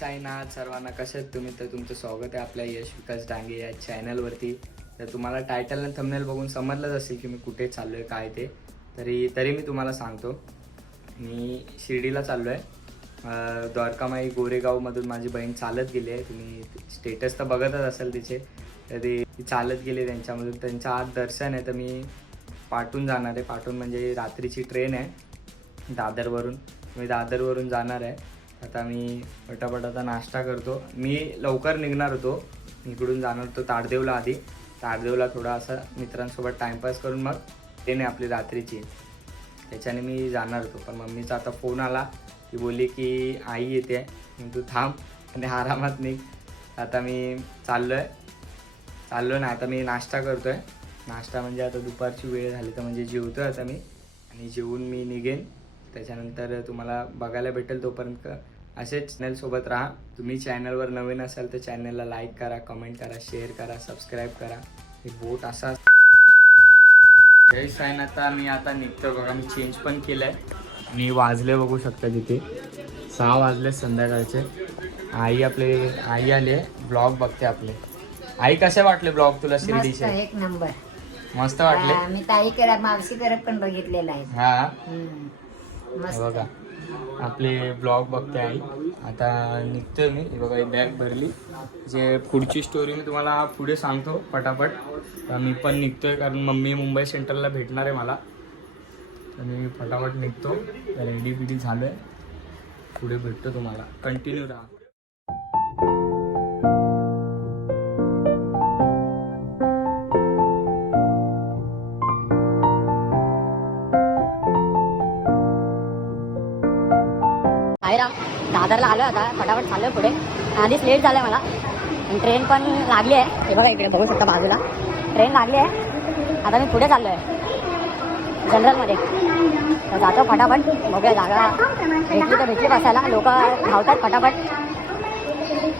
साईनाथ सर्वांना, कसे आहेत तुम्ही? तर तुमचं स्वागत आहे आपल्या यश विकास डांगे या चॅनलवरती. तर तुम्हाला टायटल आणि थंबनेल बघून समजलंच असेल की मी कुठे चाललो आहे, काय ते. तरी मी तुम्हाला सांगतो, मी शिर्डीला चाललो आहे. द्वारकामाई गोरेगावमधून माझी बहीण चालत गेली आहे. तुम्ही स्टेटस तर बघतच असाल तिचे. तर ती चालत गेली त्यांच्यामधून. त्यांच्या आत दर्शन आहे, तर मी पाटून जाणार आहे. पाटून म्हणजे रात्रीची ट्रेन आहे दादरवरून. मी दादरवरून जाणार आहे. आता मी पटापट आता नाश्ता करतो. मी लवकर निघणार होतो, इकडून जाणार होतो ताडदेवला. आधी ताडदेवला थोडा असा मित्रांसोबत टाईमपास करून मग ट्रेन आहे आपली रात्रीची, त्याच्याने मी जाणार होतो. पण मम्मीचा आता फोन आला, ती बोलली की आई येते आहे, तू थांब आणि आरामात निघ. आता मी चाललो ना. आता मी नाश्ता करतो आहे. नाश्ता म्हणजे आता दुपारची वेळ झाली, तर म्हणजे जेवतो आहे आता मी, आणि जेवून मी निघेन. त्याच्यानंतर तुम्हाला बघायला भेटेल. तोपर्यंत असेच चॅनलसोबत राहा. तुम्ही चॅनलवर नवीन असाल तर चॅनलला लाईक करा, कमेंट करा, शेअर करा, सबस्क्राईब करा. एक बोट असा. जय साईनाथ. मी आता निघतो बघा. मी चेंज पण केलं आहे आणि वाजले बघू शकता तिथे 6 वाजले संध्याकाळचे. आई आले, ब्लॉग बघते आपले. आई कसे वाटले ब्लॉग तुला शिर्डीचे? एक नंबर मस्त वाटले. मी ताई करत मावशी करत पण बघितलेला आहे. हा मस्त बघा आपले ब्लॉग बघते आई. आता निघतोय मी. बघा बॅग भरली. जे पुढची स्टोरी मी तुम्हाला पुढे सांगतो पटापट. तर मी पण निघतोय कारण मम्मी मुंबई सेंट्रलला भेटणार आहे मला. तर मी फटाफट निघतो. रेडी बिडी झालो आहे. पुढे भेटतो तुम्हाला. कंटिन्यू राहा. दादरला आलो आता. फटाफट चाललोय पुढे. आधीच लेट झालंय मला. ट्रेन पण लागली आहे. हे बघा इकडे बघू शकता बाजूला ट्रेन लागली आहे. आता मी पुढे चाललोय जनरलमध्ये. तर जातो फटाफट. बघूया जागा भेटली तर भेटली बसायला. लोक धावतात फटाफट.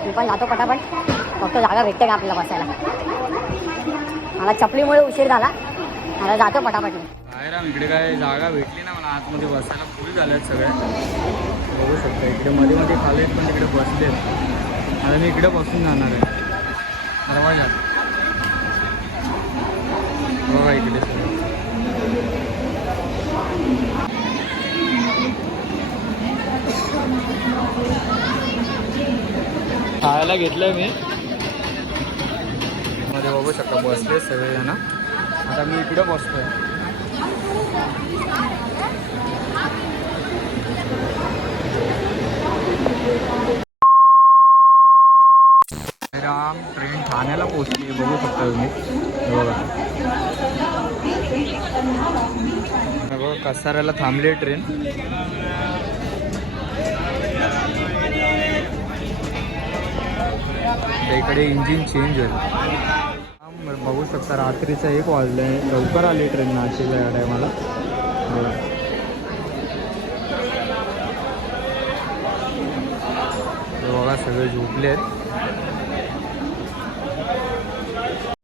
मी पण जातो फटाफट. फक्त जागा भेटते का आपल्याला बसायला. मला चपलीमुळे उशीर झाला. आता जातो फटाफट मी. इकडे काय जागा भेटली ना मला आतमध्ये बसायला. फुल झाल्या आहेत सगळ्या. बघू शकता इकडे मध्ये खाले पण तिकडे बसले आहेत. आता मी इकडे बसून जाणार आहे दरवाजात. बघा इकडे खायला घेतलंय मी. मध्ये बघू शकता बसले सगळेजण. आता मी इकडे बसतोय. राम ट्रेन ठाण्याला पोहोचली. बघू शकता तुम्ही. बघा कसाऱ्याला थांबली ट्रेन. इकडे इंजिन चेंज होईल. बघू शकता रात्रीचं 1 वाजलंय. लवकर आली ट्रेन नाशिकला या टायमाला. बघा सगळे झोपले आहेत.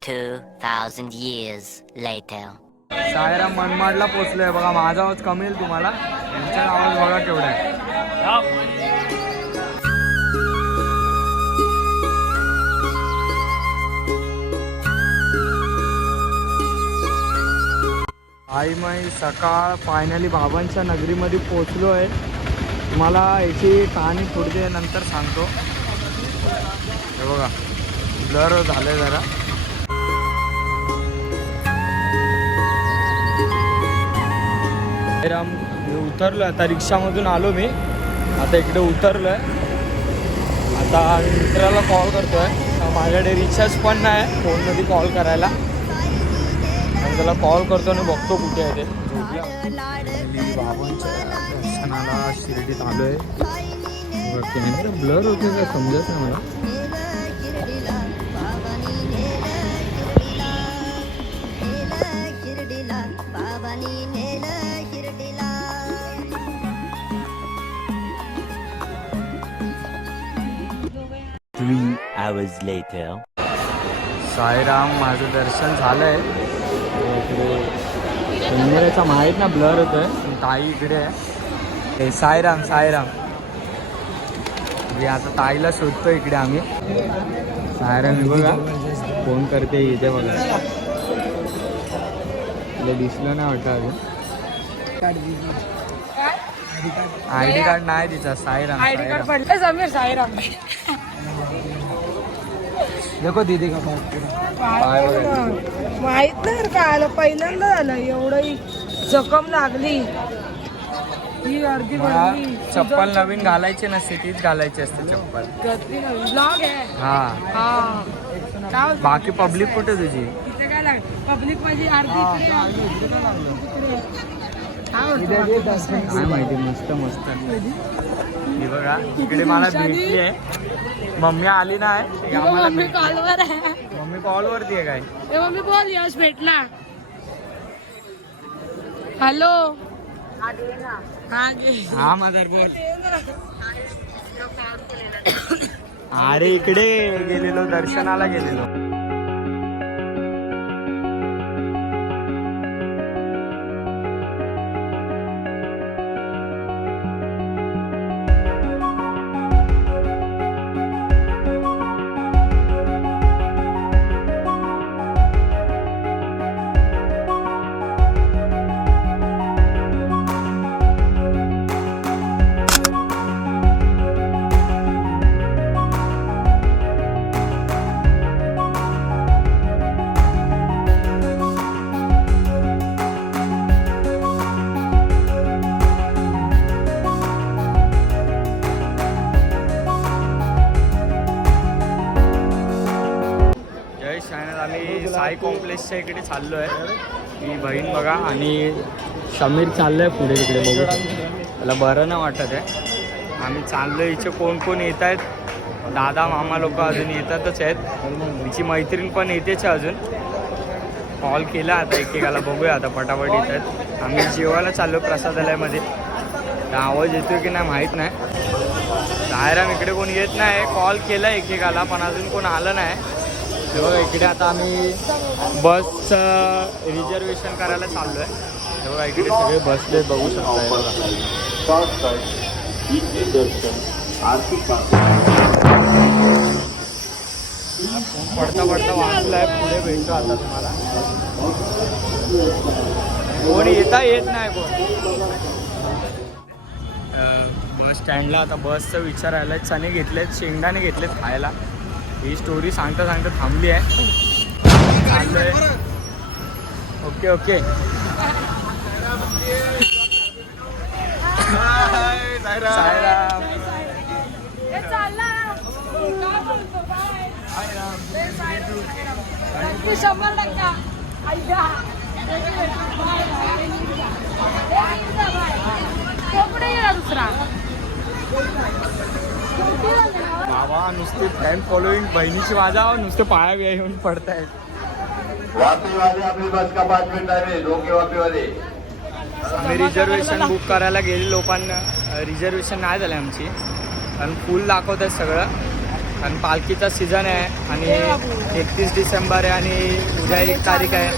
2000 years later. सायराम मनमाडला पोचलोय. बघा माझा आवाज कमी येईल तुम्हाला. त्यांचा आवाज बघा केवढा आहे. आई माई सकाळ फायनली बाबांच्या नगरीमध्ये पोचलो आहे. तुम्हाला याची कहाणी थोडी नंतर सांगतो. हे बघा ब्लर झालंय जरा. मी उतरलो आता. रिक्षामधून आलो मी. आता इकडे उतरलो आहे. आता मित्राला कॉल करतो आहे. माझ्याकडे रिचार्ज पण नाही फोनमध्ये कॉल करायला. त्याला कॉल करतो आणि बघतो कुठे आहे ते. बाबांच्या दर्शनाला शिर्डीत आलो आहे. कॅमेरा ब्लर होते काय समजत नाही मला. साईराम माझं दर्शन झालंय. कॅमेऱ्याचा माहीत ना ब्लर होतोय. ताई इकडे आहे. साईराम जे आता ताईला शोधतो इकडे आम्ही. सायरन बघा फोन करते इथे बघा. तुला दिसलं नाही वाटतं अजून. आयडी कार्ड नाही तिचा. साईराम पडलं समीर साईराम देखो दीदी का माहित नाही का आलं पहिल्यांदा झालं एवढं जखम लागली ही अर्धी भरली. चप्पल नवीन घालायची नसते तीच घालायची असते चप्पल. ब्लॉग आहे हा हा काय बाकी पब्लिक कुठे तुझी? इथे काय लागलं पब्लिक माझी अर्धी काय माहिती. मस्त मस्त हे बघा इकडे मला भेटली आहे. मम्मी आली नाही आम्हाला. मम्मी कॉलवर आहे. मम्मी कॉलवरती आहे काय? ए मम्मी बोल यश भेटला. हॅलो हा मदर बोल. अरे इकडे गेलेलो दर्शनाला गेलेलो. आम्ही साई कॉम्प्लेक्सच्या इकडे चाललो आहे. ही बहीण बघा आणि समीर चाललोय पुढे तिकडे बघू. त्याला बरं नाही वाटत आहे. आम्ही चाललो इथे कोण कोण येत आहेत. दादा मामा लोक अजून येतातच आहेत. तिची मैत्रीण पण येतेच आहे अजून. कॉल केला आता एकेकाला बघूया आता पटापट येत आहेत. आम्ही जेवायला चाललो प्रसादालयामध्ये. तर आवाज येतोय की नाही माहीत नाही. सायराम इकडे कोण येत नाही. कॉल केला एकेकाला पण अजून कोण आलं नाही. तेव्हा इकडे आता आम्ही बसचं रिझर्वेशन करायला चाललो आहे. तेव्हा इकडे सगळे बसले बघू शकता. पडता पडता वाचला आहे. पुढे भेटतो आता तुम्हाला. कोण येता येत नाही कोण. बस स्टँडला आता बसचं विचारायला चणे घेतलेत शेंगदाणे घेतलेत खायला. ही स्टोरी सांगता सांगता थांबली आहे. चाललो आहे. Okay okay. सायराम. दुसरा बाबा नुसते फॅन फॉलोईंग बहिणीची माझा नुसते पाया बिया येऊन पडतायत. आम्ही रिझर्वेशन बुक करायला गेलेलो पण रिझर्वेशन नाही झालं आमची. कारण फुल दाखवत आहे सगळं. कारण पालखीचा सीझन आहे आणि 31 डिसेंबर आहे आणि उद्या 1 तारीख आहे.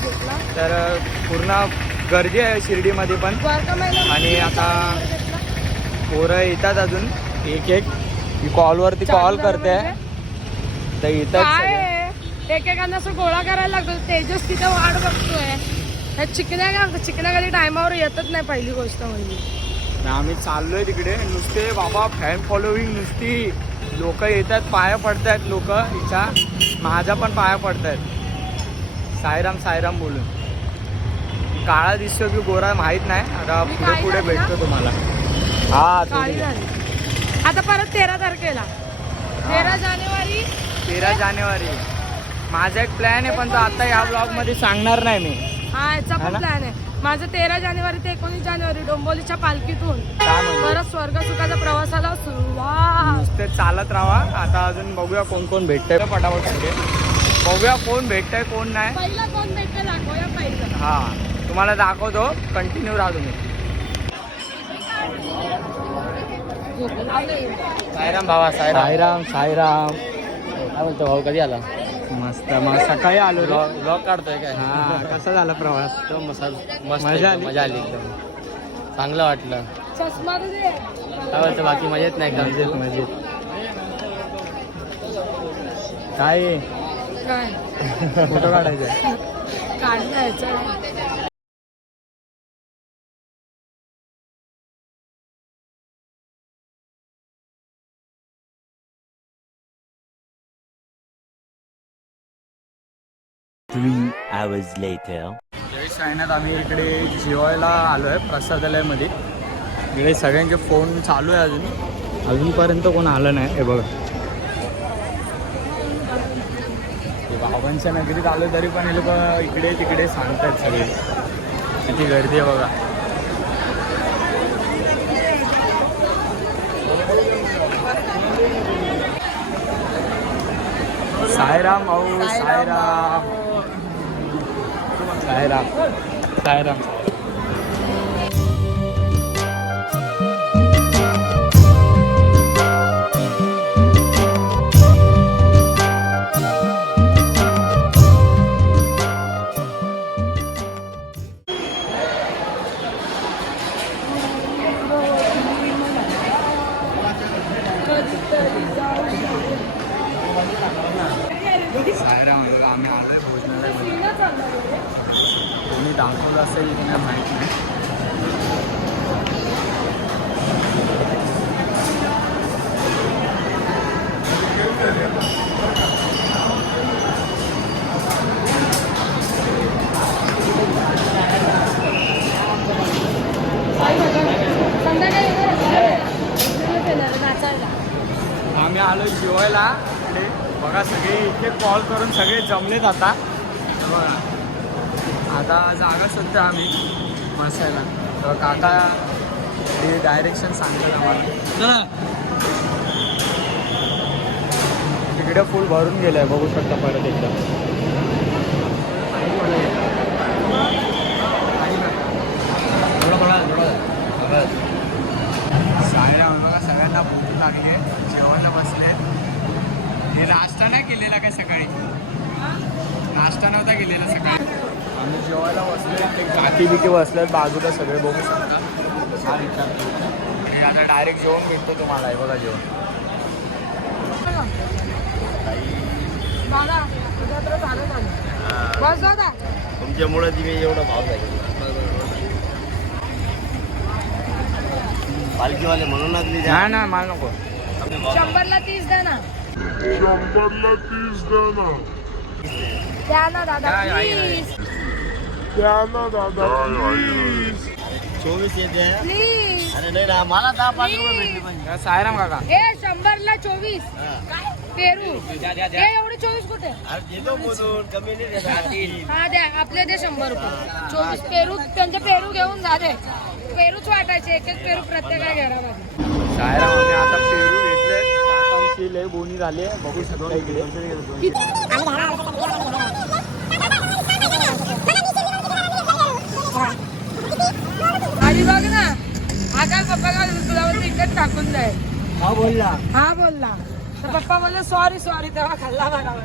तर पूर्ण गर्दी आहे शिर्डीमध्ये पण. आणि आता पोरं येतात अजून एक एक. मी कॉलवरती कॉल करते तर येतात. एकेकांना असं गोळा करायला लागतो. तेजस तिथे वाट बघतोय. चिकण्या काय म्हणतात चिकण्या कधी टायमावर येतच नाही पहिली गोष्ट म्हणजे. आम्ही चाललोय तिकडे नुसते बाबा फॅन फॉलोविंग नुसती. लोक येतात पाया पडतायत. लोक हिच्या माझा पण पाया पडतायत साईराम साईराम बोलून. काळा दिसतो की गोरा माहित नाही. आता पुढे पुढे भेटतो तुम्हाला. हा आता परत 13 तारखेला 13 जानेवारी 13 जानेवारी माझा एक प्लॅन आहे पण तो आता या ब्लॉग मध्ये सांगणार नाही मी. हा याचा पण प्लॅन आहे माझं. 13 जानेवारी ते 19 जानेवारी डोंबिवलीच्या पालखीतून परत स्वर्ग सुखाच्या प्रवासाला सुरुवात. नुसते चालत राहा. आता अजून बघूया कोण कोण भेटतंय पटापट पुढे. बघूया कोण भेटतंय कोण नाही. पहिला कोण भेटतं दाखवूया पहिलं. हा तुम्हाला दाखवतो. कंटिन्यू राहा तुम्ही. साईराम भावा साईराम साईराम. काय बोलतो भाऊ कधी आला? मस्त. मग सकाळी आलो. ब्लॉग काढतोय काय? हा कसा झाला प्रवास? मजा आली एकदम. चांगलं वाटलं. चष्मा काय बोलतो बाकी मजेत नाही एकदम? मजेत. काय आहे? काय फोटो काढायचा काढलं याचं जय साईनाथ. आम्ही इकडे जेवायला आलो आहे प्रसादालयामध्ये. इकडे सगळ्यांचे फोन चालू आहे अजूनपर्यंत कोण आलं नाही. हे बघा बाबांच्या नगरीत आलो तरी पण हे लोक इकडे तिकडे सांगतात सगळे. किती गर्दी आहे बघा. साईराम भाऊ, साईराम साईराम साईराम. साईराम आम्ही आलो आहे भोजनालयामध्ये. कोणी दाखवलं असेल की नाही माहीत नाही. आम्ही आलो जेवायला. इकडे बघा सगळे इथे कॉल करून सगळे जमलेत आता. बघा आता जागा सध्या आम्ही बसायला. तर काका ते डायरेक्शन सांगतात आम्हाला. तिकडे फुल भरून गेलं आहे बघू शकता परत एकदा. साईराम बघा सगळ्यांना भूक लागली आहे. जेवायला बसले. हे नाश्ता नाही केलेला काय सकाळी? नाश्ता नव्हता केलेला सकाळी. आम्ही जेवायला बसले. ते काकी बिकी बसल्यात बाजूला सगळे बघू शकता. हा विचार आणि आता डायरेक्ट जेवण भेटतो तुम्हाला. हे बघा जेवण. तुमच्यामुळे तुम्ही एवढा भाव झाले. पालखीवाले म्हणूनच मी नाही ना मला नको. 100ला 30 द्या ना. द्या ना दादा प्लीज. 24 येते. प्लीज अरे नाही ना मला 10-5 रुपये भेटले पाहिजे. साईराम काका हे 100ला 24 पेरू. हे एवढे 24 कुठे? अरे देतो बोलून कमी नाही देणार. हा द्या आपले दे 100 रुपये. 24 पेरू त्यांचे पेरू घेऊन जा दे. पेरूच वाटायचे एक एक पेरू प्रत्येका घरामध्ये. साईराम आम्ही आता पेरू घेतले. काकांची लय बोनी झाली आहे बघू शकता इकडे. आणि बघ ना आता पप्पा का तुला इकडे टाकून जाय. हा बोलला. हा बोलला तर पप्पा बोलले सॉरी सॉरी तेव्हा खाल्ला बघावा.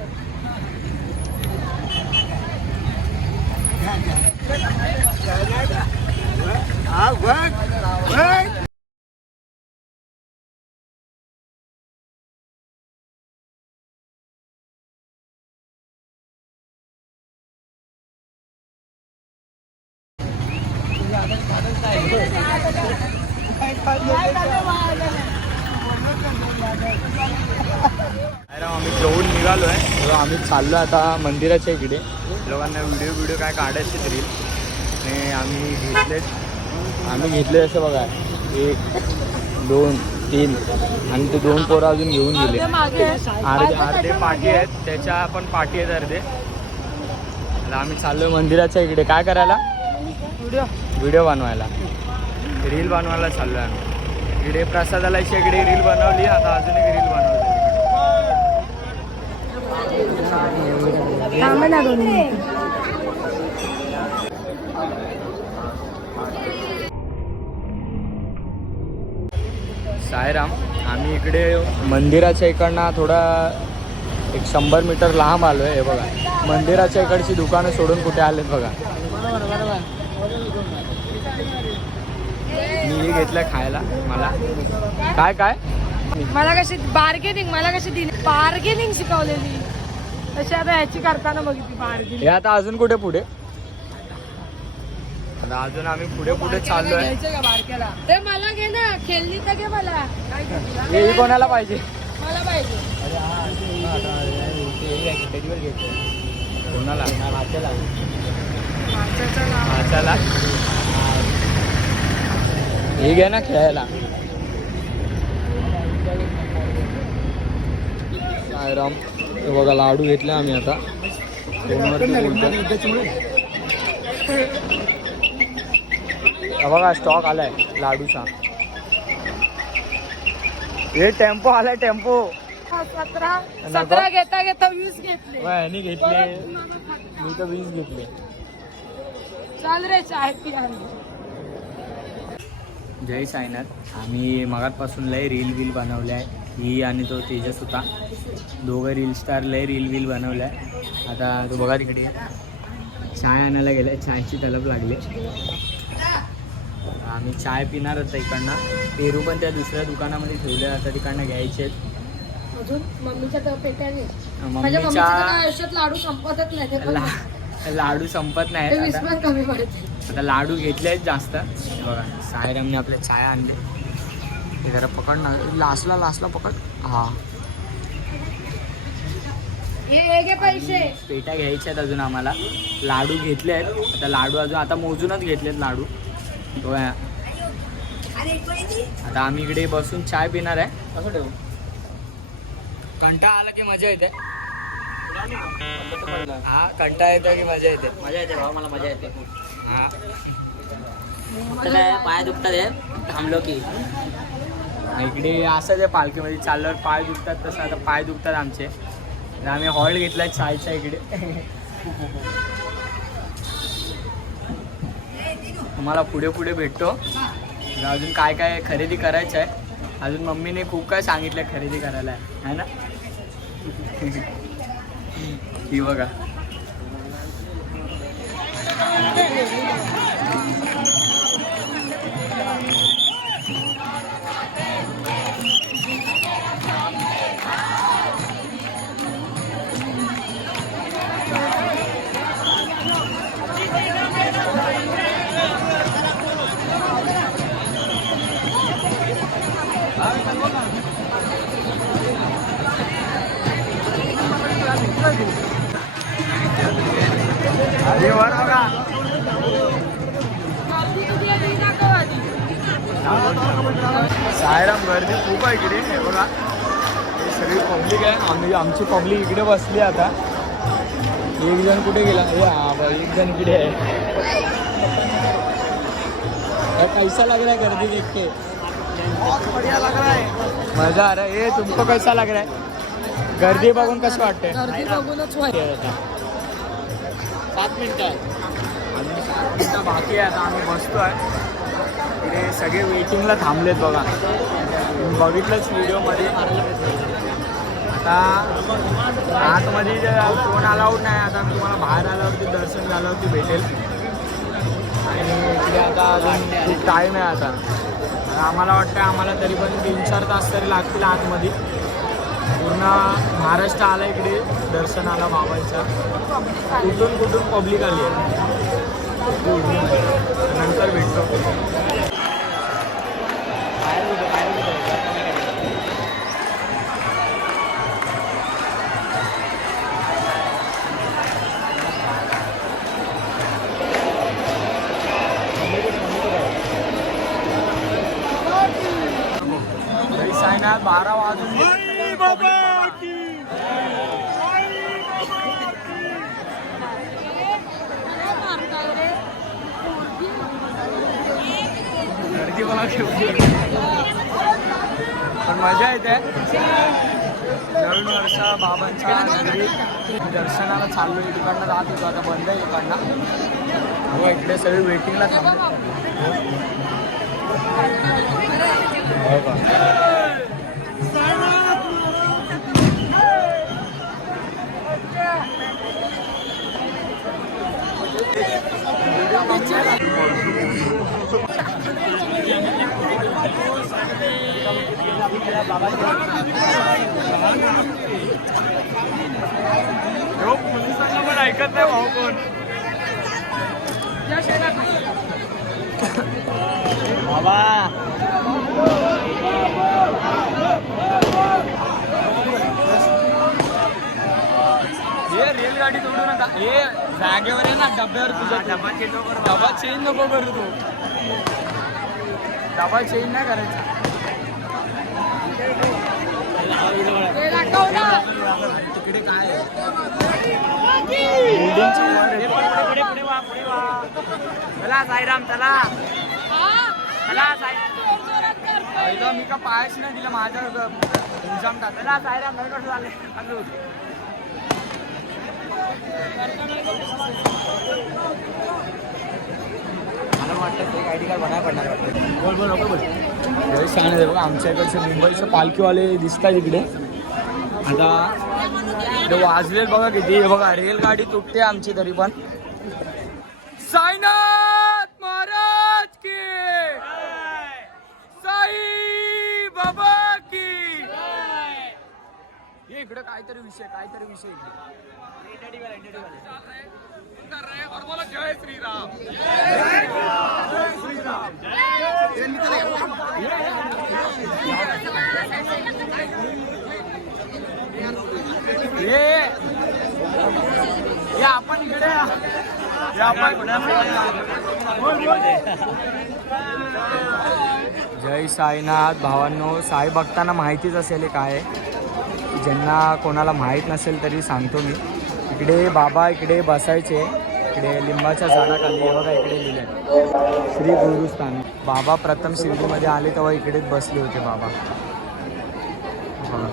आम्ही जेवून निघालो आहे. तेव्हा आम्ही चाललो आता मंदिराच्या इकडे. लोकांना व्हिडिओ काय काढायचे तरी आणि आम्ही घेतले असं बघा 1 2 3 आणि ते 2 पोरं अजून घेऊन गेले. अर्धे पाठी आहेत त्याच्या पण पाठी आहेत अर्धे. आम्ही चाललो मंदिराच्या इकडे काय करायला? व्हिडिओ बनवायला. रील बनवायला चाललो आहे आम्ही. इकडे प्रसादालयाच्या इकडे रील बनवली. आता अजून एक रील बनवली. साईराम आम्ही इकडे मंदिराच्या इकडनं थोडा 100 मीटर लांब आलो आहे. हे बघा मंदिराच्या इकडची दुकानं सोडून कुठे आलेत बघा. मी हे घेतलं खायला. मला काय मला कशी बार्गेनिंग शिकवलेली. तशी आता ह्याची करताना बघितली बारकी. हे आता अजून कुठे पुढे? आता अजून आम्ही पुढे पुढे चाललोय. घ्यायचं का बारक्याला? ते मला घे ना, खेळली तर घे मला. काय घेतलं? हे कोणाला पाहिजे? मला पाहिजे. कोणाला? मागच्याचं नाव. चला हे घे ना खेळायला. सायराम हे बघा लाडू घेतले आम्ही आता. हा बघा स्टॉक आलाय लाडूचा. हे टेम्पो आलाय टेम्पो. 17 घेता घेता 20 घेतले. ह्यानी घेतले. मी तर 20 घेतले. चाल रे चाय पी. जय साईनाथ. आम्ही मगातपासून लय रील बनवले आहे. ही आणि तो तेजस होता. दोघं रील स्टार लय रील बनवलं आहे. आता तो बघा तिकडे चाय आणायला गेलाय. चायची तलब लागली. आम्ही चाय पिणार होता इकडनं. पेरू पण त्या दुसऱ्या दुकानामध्ये ठेवले. आता तिकडनं घ्यायचे. अजून मम्मीच्या तर पेट्याने माझ्या मम्मीच्या मम्मीच्या आयुष्यात लाडू संपतच नाही. ते पण लाडू संपत ते नाही. 20 पण कमी पडते. आता लाडू घेतले आहेत जास्त. हे बघा सायरामने आपल्या चाय आणले. हे जरा पकड ना. लास्टला पकड. हा हे घे पैसे. पेट्या घ्यायच्या आहेत अजून आम्हाला. लाडू घेतले आहेत. आता लाडू अजून आता मोजूनच घेतलेत लाडू. तो आता आम्ही इकडे बसून चाय पिणार आहे. कसं ठेवू? कंटाळा आला की मजा येते. हा कंटाळा येतो की मजा येते? मजा येते भाऊ, मला मजा येते. हा पाय दुखतात थांबलो की. इकडे असं ते पालखीमध्ये चालल्यावर पाय दुखतात तसं आता पाय दुखतात आमचे. आम्ही हॉल्ट घेतलाय चायचा इकडे. तुम्हाला पुढे पुढे भेटतो. अजून काय काय खरेदी करायचं आहे. अजून मम्मीने खूप काय सांगितलं खरेदी करायला आहे ना. ही बघा अरे वर बघा. सायराम गर्दी खूप आहे इकडे. हे बघा हे सगळी पब्लिक आहे. आमची पब्लिक इकडे बसली. आता एक जण कुठे गेला? हा एक जण इकडे आहे. कैसा लग रहा है गर्दी देख के? बढ़िया लग रहा है. मजा आ रहा है. तुमको कैसा लग रहा है गर्दी बघून? कसं वाटतंय? गर्दी बघूनच व्हायचं. 7 मिनिटं आहे. बाकी आहे. आता आम्ही बसतोय. इकडे सगळे वेटिंगला थांबलेत बघा. तुम्ही बघितलंच व्हिडिओमध्ये. आता आतमध्ये फोन अलाउड नाही. आता मी तुम्हाला बाहेर आल्यावरती दर्शन झाल्यावरती भेटेल. आणि इकडे आता अजून खूप टाईम आहे. आता आम्हाला वाटतं आम्हाला तरी पण 3-4 तास तरी लागतील आतमध्ये. पूर्ण महाराष्ट्र आला इकडे दर्शनाला बाबांच्या. कुठून पब्लिक आली आहे. नंतर भेटतो. सायनाथ 12 वाजून गर्दी बघा शेवटी. पण मजा येते. नवीन वर्ष बाबांच्या घरी दर्शनाला चाललो. तिकडनं जात होतो. आता बंद आहे तिकडनं. हो इकडे सगळे वेटिंगला थांबले. हो का पोलिसांना पण ऐकत नाही भाऊ कोण. बाबा हे रेलगाडी तोडू नका. हे जागेवर आहे ना, डब्यावर तुझा डबा चेंज नको करू तू. डबा चेंज नाही करायचा. तिकडे काय चला साईराम चला चला साई. मी का पायाच नाही दिलं माझ्या एक्झाम का. चला साईराम नाही कसं झाले मला वाटतं ते आयडी कार्ड बनायला पडणार. बोल बोल नको बोल. सांगणार आहे बघा, आमच्या इकडचे मुंबईचे पालखीवाले दिसतात इकडे. आता इकडे वाजले बघा किती. हे बघा रेलगाडी तुटते आमची तरी पण. साईनाथ महाराज की साई बाबा की. हे इकडे काहीतरी विषय जय श्रीराम. हे आपण इकडे जय साईनाथ भावांनो. साई भक्तांना माहितीच असेल हे काय आहे. ज्यांना कोणाला माहीत नसेल तरी सांगतो मी. इकडे बाबा इकडे बसायचे, इकडे लिंबाच्या झाडाखाली. हे बघा इकडे लिहिले श्री गुरुस्थान. बाबा प्रथम शिर्डीमध्ये आले तेव्हा इकडेच बसले होते बाबा. बघा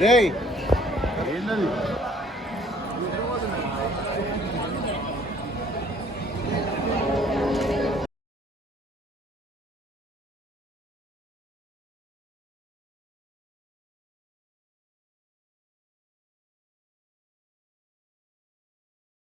Dei.